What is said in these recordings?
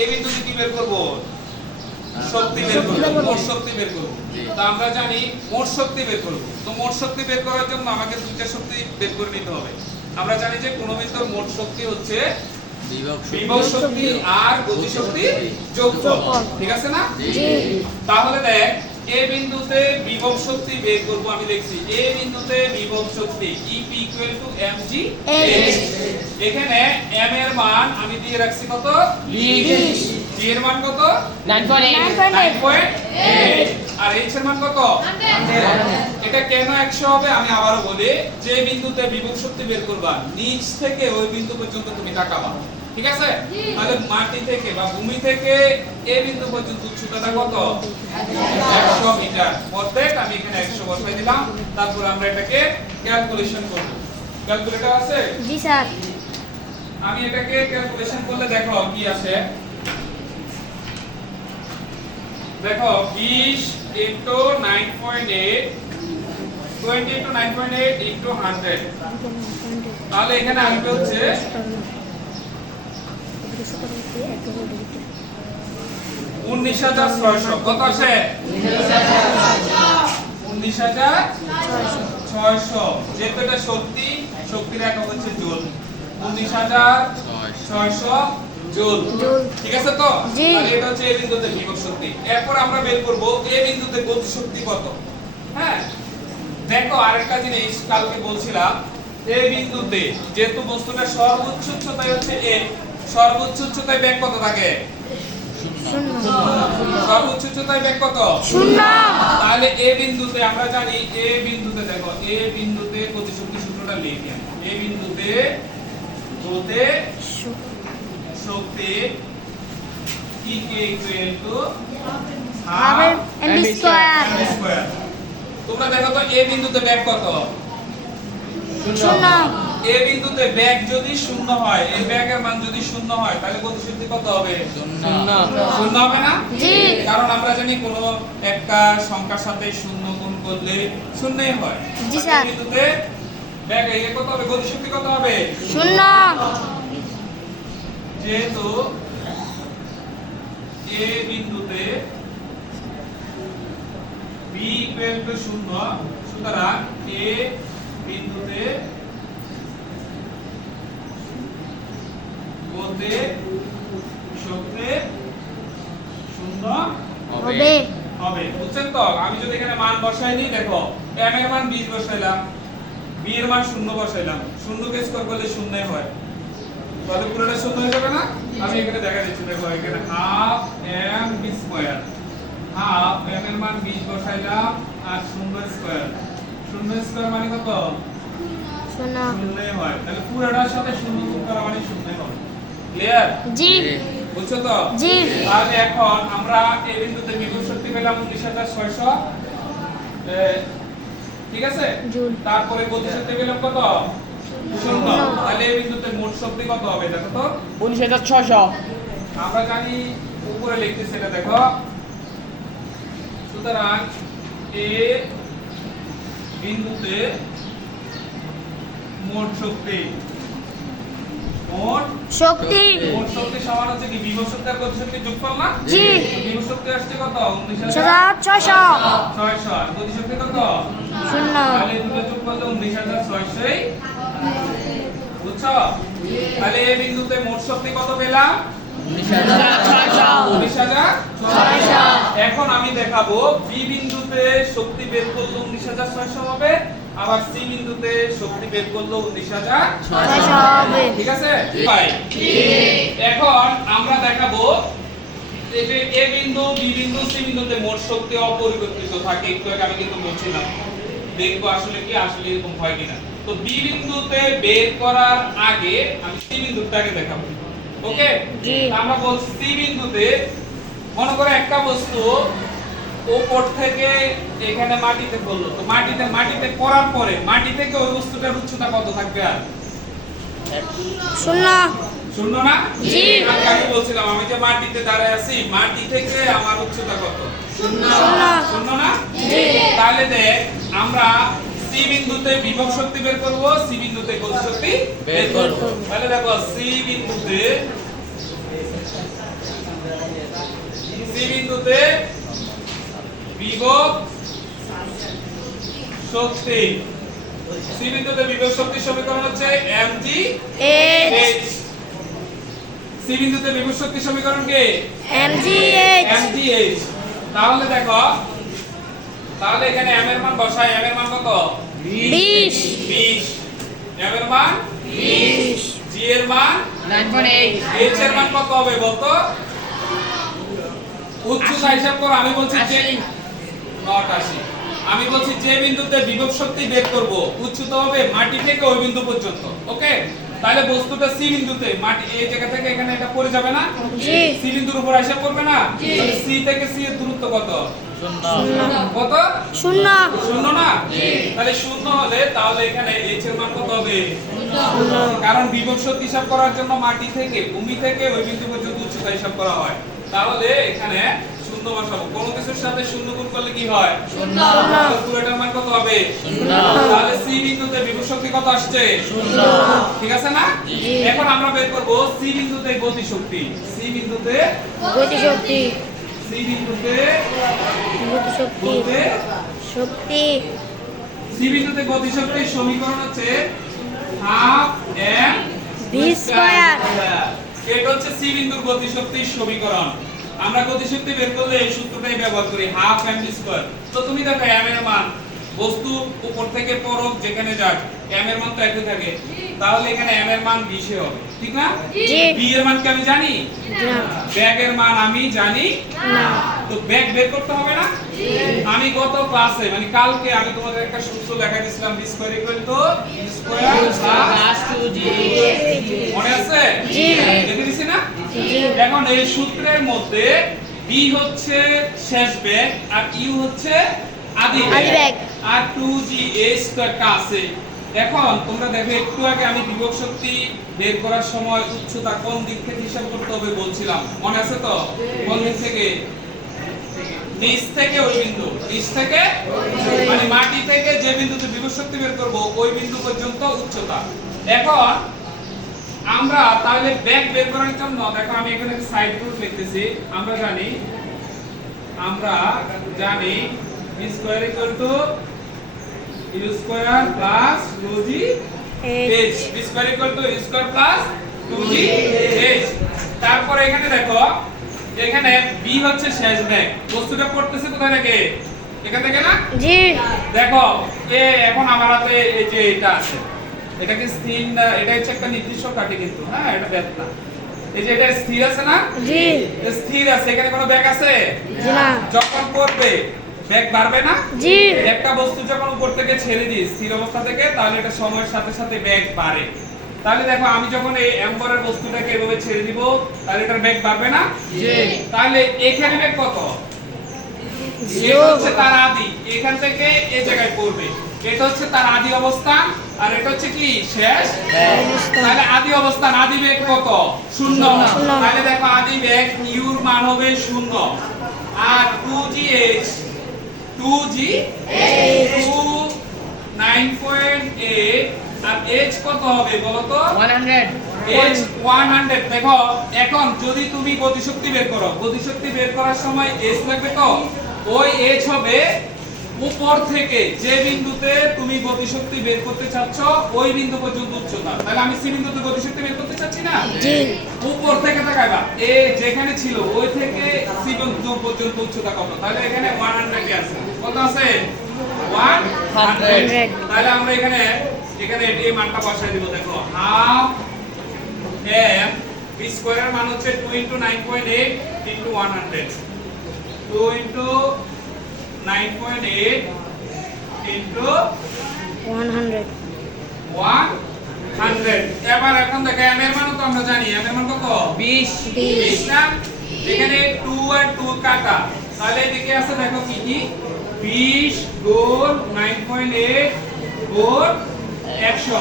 এ বিন্দুতে কি বের করব? শক্তি বের করব, মোট শক্তি বের করব। তো আমরা জানি মোট শক্তি বের করব। তো মোট শক্তি বের করার জন্য আমাকে দুইটা শক্তি বের করে নিতে হবে। আমরা জানি যে কোন বিন্দুর মোট শক্তি হচ্ছে বিভব শক্তি আর গতি শক্তি যোগফল, ঠিক আছে না? জি। তাহলে দেখ এ বিন্দুতে বিভব শক্তি বের করব। আমি লিখছি এ বিন্দুতে বিভব শক্তি EP = mg h। এখানে m এর মান আমি দিয়ে রাখছি কত? 20। g এর মান কত? 9.8 আর h এর মান কত? 100। এটা কেন 100 হবে আমি আবারও বলি, যে বিন্দুতে বিভব শক্তি বের করবা নিচ থেকে ওই বিন্দু পর্যন্ত তুমি তাকাবা, ঠিক আছে? তাহলে মাটি থেকে বা ভূমি থেকে এই বিন্দু পর্যন্ত উচ্চতাটা কত? 100 মিটার। অতএব আমি এখানে 100 বসাই দিলাম। তারপর আমরা এটাকে ক্যালকুলেশন করব। ক্যালকুলেটর আছে? জি স্যার। আমি এটাকে ক্যালকুলেশন করলে দেখো কি আসে। দেখো 20 * 9.8 20 * 9.8 * 100। তাহলে এখানে আসবে হচ্ছে 19,600। কত আসে? 19,600। যেহেতু এটা শক্তি, শক্তির একক হচ্ছে জুল। 19,600 জুল, ঠিক আছে তো? তাহলে এটা হচ্ছে এই বিন্দুতে বিভব শক্তি। এরপর আমরা বের করব এই বিন্দুতে গতি শক্তি কত। হ্যাঁ, দেখো আরেকটা জিনিস কালকে বলছিলাম, এই বিন্দুতে যেহেতু বস্তুটা সর্বোচ্চ উচ্চতায় হচ্ছে a, সর্বোচ্চ উচ্চতায় বেগ কত থাকে? সর্বোচ্চ উচ্চতায় বেগ কত? 0। তাহলে এ বিন্দুতে আমরা জানি এ বিন্দুতে দেখো এ বিন্দুতে গতি শক্তি সূত্রটা লিখি। এ বিন্দুতে গতি শক্তি E = half mv²। তোমরা দেখো তো এ বিন্দুতে বেগ কত? 0। এ বিন্দুতে বেগ যদি 0 হয়, এই বেগের মান যদি 0 হয় তাহলে গতি শক্তি কত হবে? 0 হবে না? জি। কারণ আমরা জানি কোন একটা সংখ্যার সাথে 0 গুণ করলে 0ই হয়। জি স্যার। এই বিন্দুতে বেগ কত হবে? গতি শক্তি কত হবে? 0। যেহেতু এ বিন্দুতে b = 0, সুতরাং এ বিন্দুতে গতি শক্তি 0 হবে। হবে। বুঝছেন তো? আমি যদি এখানে মান বসাই দিই, দেখো m এর মান 20 বসাইলাম, b এর মান 0 বসাইলাম, 0 কে স্কয়ার করলে 0ই হয়। তাহলে পুরোটা 0 হয়ে যাবে না? আমি এখানে দেখা দিচ্ছি, দেখো এখানে half mv², half m এর মান 20 বসাইলাম আর 0 স্কয়ার, 0 স্কয়ার মানে কত? 0। 0ই হয়। তাহলে পুরোটার সাথে 0 গুণ করা মানে 0ই হবে। ক্লিয়ার? জি। বুঝছো তো? জি। তাহলে এখন আমরা এই বিন্দুতে বিভব শক্তি পেলাম 19,600, ঠিক আছে? জুল। তারপরে গতি শক্তি পেলাম কত? 0। তাহলে এই বিন্দুতে মোট শক্তি কত হবে দেখো তো? 19,600। আমরা জানি উপরে লিখতেছি, এটা দেখো। সুতরাং এ বিন্দুতে মোট শক্তি মোট শক্তি সমান হচ্ছে কি বিভব শক্তি আর গতি শক্তির যোগফল না? জি। বিভব শক্তি আসছে কত? 19,600। 19,600 আর গতি শক্তি কত? 0। তাহলে এই দুটো যোগ করলে 19,600ই। বুঝছো? তাহলে এই বিন্দুতে মোট শক্তি কত পেলাম? 19,600। এখন আমি দেখাবো বি বিন্দুতে শক্তি বের করলে 19,600 হবে, আবার সি বিন্দুতে শক্তি বের করলে 19,600 হবে। ঠিক আছে? ভাই এখন আমরা দেখাবো এই যে এ বিন্দু, বি বিন্দু, সি বিন্দুতে মোট শক্তি অপরিবর্তিত থাকে। একটু আগে আমি কিন্তু বলছিলাম, দেখবো আসলে কি আসলে এরকম হয় কিনা। তো বি বিন্দুতে বের করার আগে আমি সি বিন্দুটাকে দেখাবো। ওকে? আমরা বলছি সি বিন্দুতে মনে করে একটা বস্তু উপর থেকে এখানে মাটিতে পড়লো, তো মাটিতে পড়ার পরে মাটি থেকে ওই বস্তুটার উচ্চতা কত থাকবে? আর 0। 0 না? জি। আমি বলছিলাম আমি যে মাটিতে দাঁড়ায় আছি, মাটি থেকে আমার উচ্চতা কত? 0 না? জি। তাহলে দেখ আমরা সি বিন্দুতে বিভব শক্তি বের করব, সি বিন্দুতে গতি শক্তি বের করব। তাহলে দেখো সি বিন্দুতে সি বিন্দুতে বিভব শক্তি, সি বিন্দুতে বিভব শক্তির সমীকরণ হচ্ছে mg এইচ h। সি বিন্দুতে বিভব শক্তির সমীকরণ কি mgh mg h। তাহলে দেখো, তাহলে এখানে m এর মান বসাই, m এর মান কত 20 20, m এর মান 20 g এর মান 9.8 h এর মান কত হবে বলতো? উচ্চতা হিসাব করো। আমি বলছি যে 80, আমি বলছি যে বিন্দুতে বিভব শক্তি বের করব উচ্চতা হবে মাটি থেকে ওই বিন্দু পর্যন্ত। ওকে, তাহলে বস্তুটা সি বিন্দুতে, মাটি এই জায়গা থেকে এখানে এটা পড়ে যাবে না, জি সি বিন্দুর উপর এসে পড়বে না। সি থেকে সি এর দূরত্ব কত? কত? 0 শূন্য না? তাহলে শূন্য হলে তাহলে এখানে h এর মান কত হবে? কারণ বিভব শক্তি হিসাব করার জন্য মাটি থেকে, ভূমি থেকে ওই বিন্দু পর্যন্ত উচ্চতা হিসাব করা হয়। তাহলে এখানে শূন্য বসাবো। কোন কিছুর সাথে শূন্য গুণ করলে কি হয়? শূন্য। পুরোটার মান কত হবে? শূন্য। তাহলে সি বিন্দুতে বিভব শক্তি কত আসছে? শূন্য। ঠিক আছে না? এখন আমরা বের করব সি বিন্দুতে গতি শক্তি। সি বিন্দুতে গতি শক্তি সি বিন্দুতে গতি শক্তি গতি শক্তি সি বিন্দুতে গতি শক্তির সমীকরণ হচ্ছে হাফ এম ভি স্কয়ার এটা হচ্ছে সি বিন্দুর গতি শক্তির সমীকরণ। আমরা গতি শক্তি বের করলে এই সূত্রটাই ব্যবহার করি, হাফ এম ভি স্কয়ার। তো তুমি দেখো এম এর মান, বস্তু উপর থেকে পরক যেখানে যাক এম এর মান তো একই থাকে, তাহলে এখানে এম এর মান 20 হবে, ঠিক না? জি বি এর মান কি আমি জানি? না ব্যাগ এর মান আমি জানি না তো ব্যাগ বের করতে হবে না? আমি গত ক্লাসে মানে কালকে আমি তোমাদের একটা সূত্র লেখা দিয়েছিলাম, B square equal to B square plus 2g মনে আছে? জি দেখে দিছি না? জি এখন এই সূত্রের মধ্যে বি হচ্ছে শেষ ব্যাগ আর ইউ হচ্ছে আদি আদি ব্যাগ। আর 2g h তো একটা আছে। এখন তোমরা দেখো একটু আগে আমি বিভব শক্তি বের করার সময় উচ্চতা কোন দিক থেকে হিসাব করতে হবে বলছিলাম, মনে আছে তো? কোন দিক থেকে? নিচ থেকে ওই বিন্দু, নিচ থেকে মানে মাটি থেকে যে বিন্দুতে বিভব শক্তি বের করব ওই বিন্দু পর্যন্ত উচ্চতা। এখন আমরা তাহলে ব্যাগ বের করার জন্য দেখো আমি এখানে সাইড রুট লিখতেছি। আমরা জানি b square equal two u square plus 2g h, b square equal two u square plus 2g h। তারপর এখানে দেখো এখানে b হচ্ছে শেষ ব্যাগ, বস্তুটা পড়তেছে কোথা থেকে? এখান থেকে না? জি দেখো এখন আমার হাতে এই যে এটা আছে, এটা কি স্থির না? এটা হচ্ছে একটা নির্দিষ্ট কাঠি কিন্তু, হ্যাঁ এটা ব্যাগ না। এই যে এটা স্থির আছে না? জি স্থির আছে, এখানে কোনো ব্যাগ আছে? জি না যখন করবে ব্যাগ বাড়বে না? জি একটা বস্তু যখন উপর থেকে ছেড়ে দিই স্থির অবস্থা থেকে, তাহলে এটা সময়ের সাথে সাথে ব্যাগ বাড়ে। তাহলে দেখো আমি যখন এই এম্বরের বস্তুটাকে এভাবে ছেড়ে দিব তাহলে এটার ব্যাগ বাড়বে না? জি তাহলে এখানে ব্যাগ কত? এটা হচ্ছে তার আদি, এখান থেকে এই জায়গায় পড়বে। এটা হচ্ছে তার আদি অবস্থান আর এটা হচ্ছে কি শেষ। তাহলে আদি অবস্থান, আদি বেগ কত? 0। তাহলে দেখো আদি বেগ ইউর মান হবে 0 আর 2gh 9.8 আর h কত হবে বলো তো? 100 h 100। দেখো এখন যদি তুমি গতিশক্তি বের করো, গতিশক্তি বের করার সময় h লাগবে তো, ওই h হবে উপর থেকে যে বিন্দুতে তুমি গতিশক্তি বের করতে চাচ্ছ ওই বিন্দু পর্যন্ত উচ্চতা। তাহলে আমি সি বিন্দুতে গতিশক্তি বের করতে চাচ্ছি না? জি উপর থেকে তাকাইবা, এ যেখানে ছিল ওই থেকে সি বিন্দু পর্যন্ত উচ্চতা কত? তাহলে এখানে 100 আছে। কত আছে? 100। তাহলে আমরা এখানে এই মানটা বসাই দিব। দেখো হাফ এম বি স্কয়ারের মান হচ্ছে 2 * 9.8 * 100, 2 * 9.8 * 100। এবার এখন দেখো m এর মানও তো আমরা জানি, m এর মান কত? 20 20 না? এখানে 2 আর 2 কাটা, তাহলে এদিকে আছে দেখো কি কি 20 গুণ 9.8 গুণ 100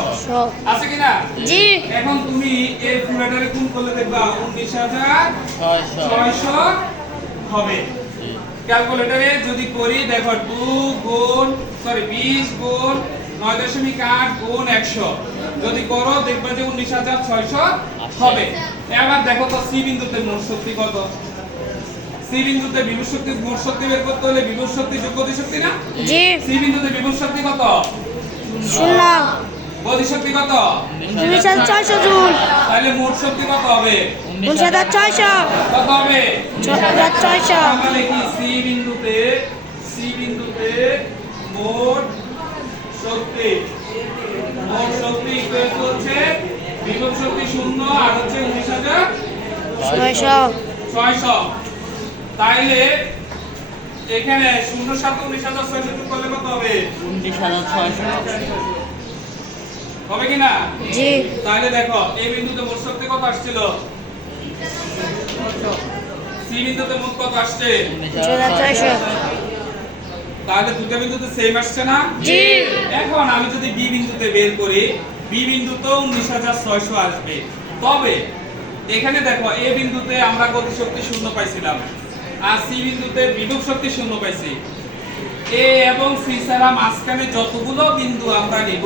আছে কিনা? জি এখন তুমি এই পুরোটারে গুণ করলে দেখবা 19,600 হবে। ক্যালকুলেটরে যদি করি দেখো 20 গুণ 9.8 গুণ 100 যদি করো দেখবা যে 19,600 হবে। এবার দেখো তো সি বিন্দুতে মোট শক্তি কত? সি বিন্দুতে বিভব শক্তি মোট শক্তি বের করতে হলে বিভব শক্তি যোগ গতি শক্তি না? জি সি বিন্দুতে বিভব শক্তি কত? 0 গতি শক্তি কত? 2600 জুল তাহলে মোট শক্তি কত হবে? 19600 কত হবে? 6600 আমরা লিখি সি বিন্দুতে মোট শক্তি ইকুয়াল টু হচ্ছে বিভব শক্তি 0 আর হচ্ছে 19600। তাইলে এখানে 0 সাথে 19600 যোগ করলে কত হবে? 19600 হবে কি না? জি তাহলে দেখো এই বিন্দুতে মোট শক্তি কত আসছিল? সি বিন্দুতে মোট কত আসছে? 19600 তাহলে দুটো বিন্দুতে সেম আসছে না? জি এখন আমি যদি বি বিন্দুতে বের করি, বি বিন্দুতেও 19600 আসবে। তবে এখানে দেখো এ বিন্দুতে আমরা গতি শক্তি 0 পাইছিলাম আর সি বিন্দুতে বিভব শক্তি 0 পাইছি। এ এবং সি ছাড়া মাঝখানে যতগুলো বিন্দু আমরা নিব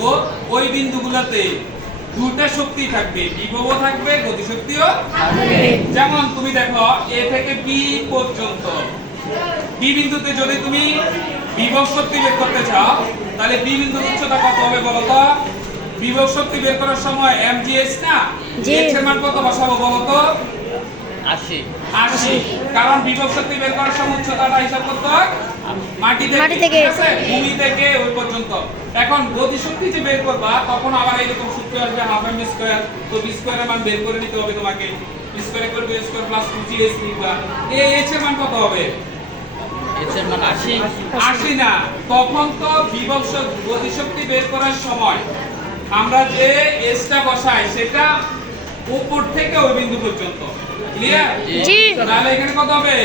ওই বিন্দুগুলোতে দুটো শক্তি থাকবে, বিভবও থাকবে গতি শক্তিও। যেমন তুমি দেখো এ থেকে বি পর্যন্ত, বি বিন্দুতে যদি তুমি বিভব শক্তি বের করতে চাও তাহলে বি বিন্দুর উচ্চতা কত হবে বলো তো? বিভব শক্তি বের করার সময় mgs না, জি। x এর মান কত বসাবো বলো তো? 80 80। কারণ বিভব শক্তি বের করার সময় উচ্চতাটা হিসাব করতে হয় মাটি মাটি থেকে, থেকে। ঠিক আছে? ভূমি থেকে ওই পর্যন্ত। এখন গতি শক্তি যে বের করবা তখন আবার এইরকম সূত্র আসবে হাফ এম স্কয়ার, তো বি স্কয়ারের মান বের করে নিতে হবে তোমাকে। B square equal to a square plus 2gs লিখবা। x এর মান কত হবে? x এর মান 80 80 না, তখন তো বিভব গতি শক্তি বের করার সময় আমরা যে এসটা বসাই সেটা উপর থেকে ওই বিন্দু পর্যন্ত। ক্লিয়ার? জি তাহলে এখানে কত হবে?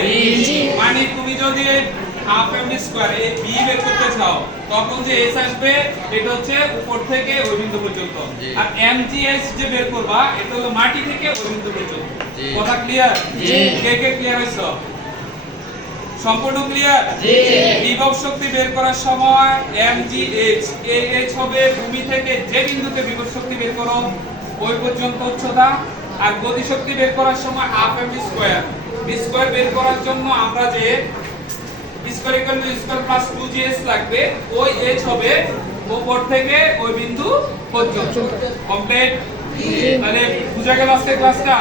জি। মানে তুমি যদি half M square A B বের করতে চাও তখন যে এস আসবে এটা হচ্ছে উপর থেকে ওই বিন্দু পর্যন্ত। জি। আর এমজিএস যে বের করবা এটা হলো মাটি থেকে ওই বিন্দু পর্যন্ত। জি। কথা ক্লিয়ার? জি। কে কে ক্লিয়ার হইছো? সম্পূর্ণ ক্লিয়ার? জি। বিভব শক্তি বের করার সময় mgh ah হবে ভূমি থেকে যে বিন্দুতে বিভব শক্তি বের করো ওই পর্যন্ত উচ্চতা। আর গতি শক্তি বের করার সময় half M square, B square বের করার জন্য আমরা যে B square equal to square plus 2gs লাগবে, ওই h হবে উপর থেকে ওই বিন্দু পর্যন্ত। কমপ্লিট? মানে বুঝা গেল আজকে ক্লাসটা?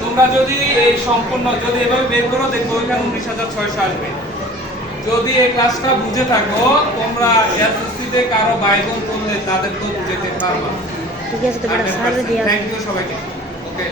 তোমরা যদি এই সম্পূর্ণ যদি এভাবে বের করো দেখো ওইখানে 19600 আসবে। যদি এই ক্লাসটা বুঝে থাকো তোমরা এসএসসি তে কারো বাইগন করলে তাদেরকেও বুঝাতে পারবা। ঠিক আছে তো বেটা সার্ভে দিয়া থ্যাংক ইউ সবাইকে। ওকে।